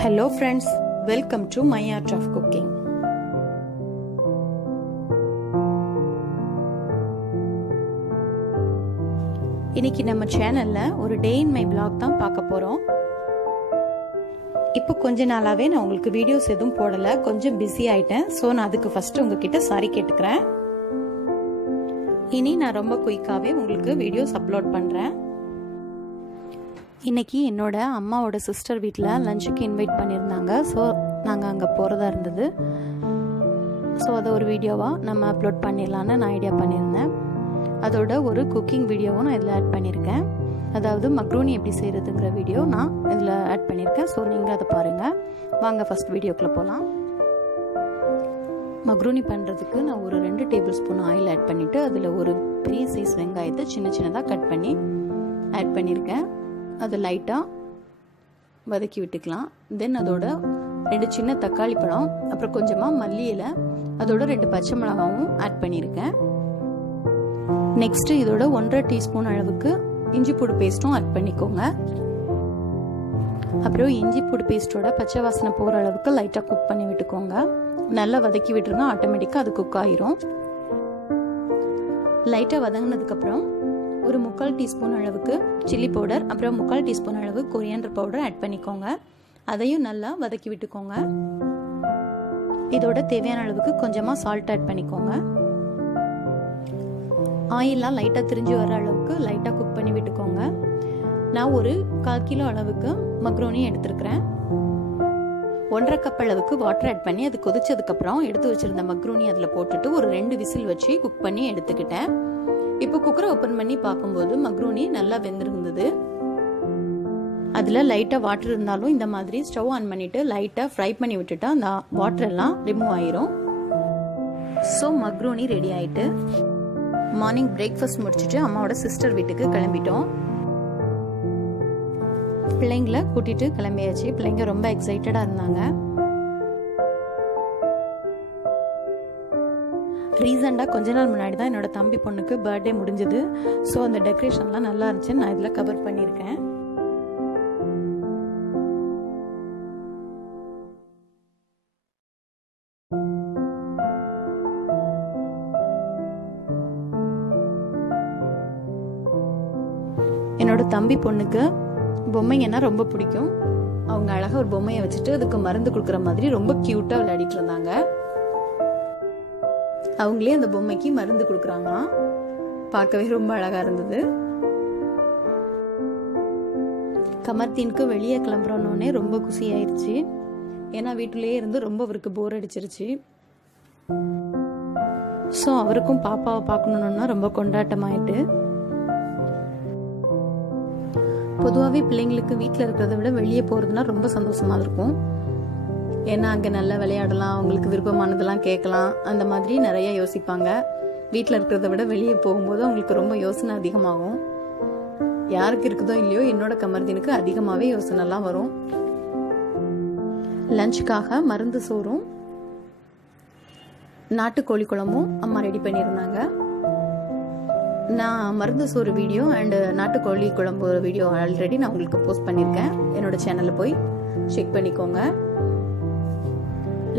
Hello friends, welcome to my art of cooking. இன்னைக்கு நம்ம சேனல்ல ஒரு டே இன் மை vlog தான் பார்க்க போறோம். இப்போ கொஞ்ச நாளாவே நான் உங்களுக்கு வீடியோஸ் எதுவும் போடல, கொஞ்சம் பிஸி ஆயிட்டேன். சோ நான் அதுக்கு ஃபர்ஸ்ட் உங்ககிட்ட சாரி கேட்டுக்கிறேன். இனி நான் ரொம்ப குயிக்காவே உங்களுக்கு வீடியோஸ் அப்லோட் பண்றேன். இன்னைக்கு என்னோட அம்மாவோட சிஸ்டர் வீட்டில் லஞ்சுக்கு இன்வைட் பண்ணியிருந்தாங்க. ஸோ நாங்கள் அங்கே போகிறதா இருந்தது. ஸோ அதை ஒரு வீடியோவாக நம்ம அப்லோட் பண்ணிடலான்னு நான் ஐடியா பண்ணியிருந்தேன். அதோட ஒரு குக்கிங் வீடியோவும் நான் இதில் ஆட் பண்ணியிருக்கேன். அதாவது மக்ரூனி எப்படி செய்கிறதுங்கிற வீடியோ நான் இதில் ஆட் பண்ணியிருக்கேன். ஸோ நீங்கள் அதை பாருங்கள். வாங்க ஃபஸ்ட் வீடியோக்குள்ளே போகலாம். மக்ரூனி பண்ணுறதுக்கு நான் ஒரு 2 டேபிள் ஸ்பூன் ஆயில் ஆட் பண்ணிவிட்டு அதில் ஒரு பெரிய சைஸ் வெங்காயத்தை சின்ன சின்னதாக கட் பண்ணி ஆட் பண்ணியிருக்கேன். அதை லைட்டாக வதக்கி விட்டுக்கலாம். தென் அதோட 2 சின்ன தக்காளி பழம், அப்புறம் கொஞ்சமாக மல்லி இலை, அதோட 2 பச்சை மிளகாவும் ஆட் பண்ணியிருக்கேன். நெக்ஸ்ட்டு இதோட 1.5 டீஸ்பூன் அளவுக்கு இஞ்சி பூடு பேஸ்ட்டும் ஆட் பண்ணிக்கோங்க. அப்புறம் இஞ்சி பூடு பேஸ்ட்டோட பச்சை வாசனை போகிற அளவுக்கு லைட்டாக குக் பண்ணி விட்டுக்கோங்க. நல்லா வதக்கி விட்டுருங்க, ஆட்டோமேட்டிக்காக அது குக் ஆயிரும். லைட்டாக வதங்கினதுக்கப்புறம் ஒரு 3/4 டீஸ்பூன் அளவுக்கு சில்லி பவுடர், அப்புறம் 3/4 டீஸ்பூன் அளவு கொரியாண்டர் பவுடர் ஆட் பண்ணிக்கோங்க. அதையும் நல்லா வதக்கி விட்டுக்கோங்க. இதோட தேவையான அளவுக்கு கொஞ்சமாக சால்ட் ஆட் பண்ணிக்கோங்க. ஆயிலாம் லைட்டாக திரிஞ்சு வர அளவுக்கு லைட்டாக குக் பண்ணி விட்டுக்கோங்க. நான் ஒரு 1/4 கிலோ அளவுக்கு மக்ரோனி எடுத்துருக்கிறேன். 1.5 கப் அளவுக்கு வாட்டர் ஆட் பண்ணி அது கொதிச்சதுக்கப்புறம் எடுத்து வச்சிருந்த மக்ரோனி அதில் போட்டுட்டு ஒரு 2 விசில் வச்சு குக் பண்ணி எடுத்துக்கிட்டேன். இப்போ குக்கரை ஓப்பன் பண்ணி பார்க்கும்போது மக்ரூனி நல்லா வெந்திருந்தது. அதில் லைட்டாக வாட்டர் இருந்தாலும் இந்த மாதிரி ஸ்டவ் ஆன் பண்ணிவிட்டு லைட்டாக ஃப்ரை பண்ணி விட்டுட்டா அந்த வாட்டர் எல்லாம் ரிமூவ் ஆயிரும். ஸோ மக்ரூனி ரெடி ஆயிட்டு மார்னிங் பிரேக்ஃபாஸ்ட் முடிச்சுட்டு அம்மாவோட சிஸ்டர் வீட்டுக்கு கிளம்பிட்டோம். பிள்ளைங்களை கூட்டிட்டு கிளம்பியாச்சு. பிள்ளைங்க ரொம்ப எக்ஸைட்டடாக இருந்தாங்க. ரீசெண்டாக கொஞ்ச நாள் முன்னாடி தான் என்னோட தம்பி பொண்ணுக்கு பர்த்டே முடிஞ்சது. ஸோ அந்த டெக்கரேஷன்லாம் நல்லா இருந்துச்சு. நான் இதில் கவர் பண்ணியிருக்கேன். என்னோட தம்பி பொண்ணுக்கு பொம்மைங்கன்னா ரொம்ப பிடிக்கும். அவங்க அழகாக ஒரு பொம்மையை வச்சுட்டு அதுக்கு மருந்து கொடுக்குற மாதிரி ரொம்ப கியூட்டாக விளையாடிட்டு இருந்தாங்க. அவங்களே அந்த பொம்மைக்கு மருந்து கொடுக்குறாங்களாம். பார்க்கவே ரொம்ப அழகா இருந்தது. கமர்தீனுக்கு வெளியே கிளம்புறோன்னே ரொம்ப குசி ஆயிடுச்சு. ஏன்னா வீட்டிலேயே இருந்து ரொம்ப அவருக்கு போர் அடிச்சிருச்சு. ஸோ அவருக்கும் பாப்பாவை பார்க்கணுன்னா ரொம்ப கொண்டாட்டமாயிட்டு. பொதுவாகவே பிள்ளைங்களுக்கு வீட்டில் இருக்கிறத விட வெளியே போகிறதுனா ரொம்ப சந்தோஷமா இருக்கும். ஏன்னா அங்கே நல்லா விளையாடலாம், அவங்களுக்கு விருப்பமானதெல்லாம் கேட்கலாம், அந்த மாதிரி நிறைய யோசிப்பாங்க. வீட்டில் இருக்கிறத விட வெளியே போகும்போது அவங்களுக்கு ரொம்ப யோசனை அதிகமாகும். யாருக்கு இருக்குதோ இல்லையோ என்னோட கமர்தீனுக்கு அதிகமாகவே யோசனைலாம் வரும். லஞ்சுக்காக மருந்து சோறும் நாட்டுக்கோழி குழம்பும் அம்மா ரெடி பண்ணியிருந்தாங்க. நான் மருந்து சோறு வீடியோ அண்ட் நாட்டுக்கோழி குழம்பு வீடியோ ஆல்ரெடி நான் உங்களுக்கு போஸ்ட் பண்ணியிருக்கேன். என்னோட சேனலில் போய் செக் பண்ணிக்கோங்க.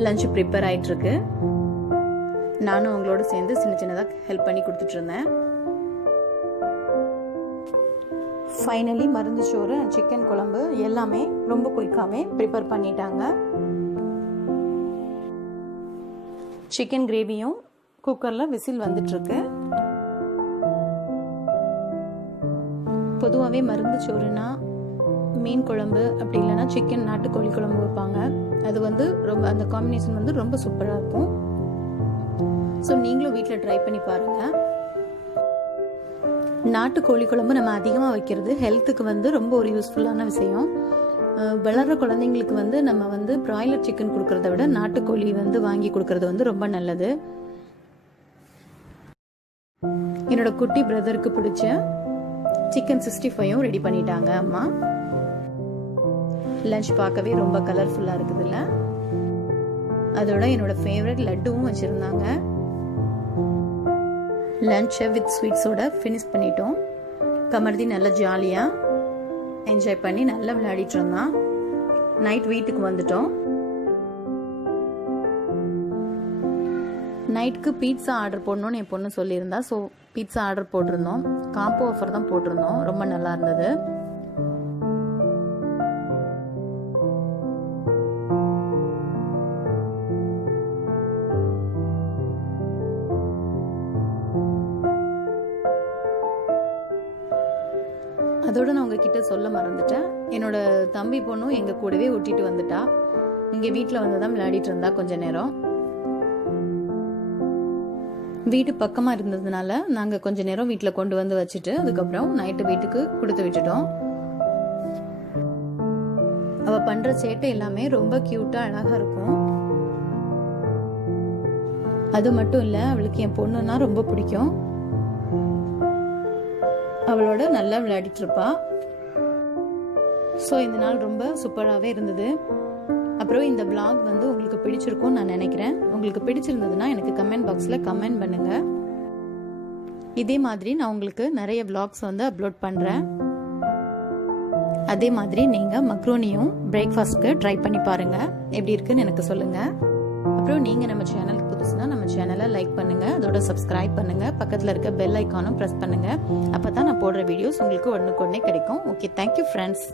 லஞ்ச் ப்ரிப்பேர் ஆயிட்டு இருக்கு. நானும் அவங்களோட சேர்ந்து சின்ன சின்னதாக ஹெல்ப் பண்ணி கொடுத்துட்டு இருந்தேன். ஃபைனலி மருந்து சோறு அண்ட் சிக்கன் குழம்பு எல்லாமே ரொம்ப குயிக்காகவே ப்ரிப்பேர் பண்ணிட்டாங்க. சிக்கன் கிரேவியும் குக்கரில் விசில் வந்துட்டு இருக்கு. பொதுவாகவே மருந்து சோறுனா மீன் குழம்பு அப்படி இல்லைன்னா சிக்கன் நாட்டுக்கோழி குழம்பு வைப்பாங்க. அது வந்து ரொம்ப அந்த காம்பினேஷன் வந்து ரொம்ப சூப்பராக இருக்கும். ஸோ நீங்களும் வீட்டில் ட்ரை பண்ணி பாருங்க. நாட்டுக்கோழி குழம்பு நம்ம அதிகமாக வைக்கிறது ஹெல்த்துக்கு வந்து ரொம்ப ஒரு யூஸ்ஃபுல்லான விஷயம். வளர்கிற குழந்தைங்களுக்கு வந்து நம்ம வந்து பிராய்லர் சிக்கன் கொடுக்கறத விட நாட்டுக்கோழி வந்து வாங்கி கொடுக்கறது வந்து ரொம்ப நல்லது. என்னோட குட்டி பிரதருக்கு பிடிச்ச சிக்கன் 65 ரெடி பண்ணிட்டாங்க அம்மா. லஞ்ச் பார்க்கவே ரொம்ப கலர்ஃபுல்லாக இருக்குதுல்ல. அதோட என்னோட ஃபேவரட் லட்டுவும் வச்சுருந்தாங்க. லஞ்சை வித் ஸ்வீட்ஸோட ஃபினிஷ் பண்ணிட்டோம். கமர்தி நல்லா ஜாலியாக என்ஜாய் பண்ணி நல்லா விளையாடிட்டு இருந்தான். நைட் வீட்டுக்கு வந்துட்டோம். நைட்டுக்கு பீட்சா ஆர்டர் போடணும்னு என் பொண்ணு சொல்லியிருந்தா. ஸோ பீட்சா ஆர்டர் போட்டிருந்தோம். காம்போ ஆஃபர் தான் போட்டிருந்தோம். ரொம்ப நல்லா இருந்தது. அதோட நான் உங்ககிட்ட சொல்ல மறந்துட்டேன். என்னோட தம்பி பொண்ணும் எங்க கூடவே ஒட்டிட்டு வந்துட்டா. இங்க வீட்டில் வந்து தான் விளையாடிட்டு இருந்தா கொஞ்ச நேரம். வீட்டு பக்கமா இருந்ததுனால நாங்க கொஞ்ச நேரம் வீட்டில் கொண்டு வந்து வச்சுட்டு அதுக்கப்புறம் நைட்டு வீட்டுக்கு கொடுத்து விட்டுட்டோம். அவ பண்ற சேட்டை எல்லாமே ரொம்ப கியூட்டா அழகா இருக்கும். அது மட்டும் இல்ல, அவளுக்கு என் பொண்ணுன்னா ரொம்ப பிடிக்கும். அவளோட நல்லா விளையாடிட்டு இருப்பா. ஸோ இந்த நாள் ரொம்ப சூப்பராகவே இருந்தது. அப்புறம் இந்த vlog வந்து உங்களுக்கு பிடிச்சிருக்கும்னு நான் நினைக்கிறேன். உங்களுக்கு பிடிச்சிருந்ததுன்னா எனக்கு கமெண்ட் பாக்ஸில் கமெண்ட் பண்ணுங்க. இதே மாதிரி நான் உங்களுக்கு நிறைய vlogs வந்து அப்லோட் பண்ணுறேன். அதே மாதிரி நீங்கள் மக்ரோனியும் பிரேக்ஃபாஸ்ட்க்கு ட்ரை பண்ணி பாருங்க, எப்படி இருக்குன்னு எனக்கு சொல்லுங்க. அப்புறம் நீங்கள் நம்ம சேனலுக்கு புதுசுனா நம்ம சேனலை லைக் பண்ணுங்க, அதோட சப்ஸ்கிரைப் பண்ணுங்க, பக்கத்தில் இருக்க பெல் ஐக்கானும் ப்ரெஸ் பண்ணுங்க. அப்போ தான் நான் போடுற வீடியோஸ் உங்களுக்கு உடனுக்குடனே கிடைக்கும். Okay, thank you friends.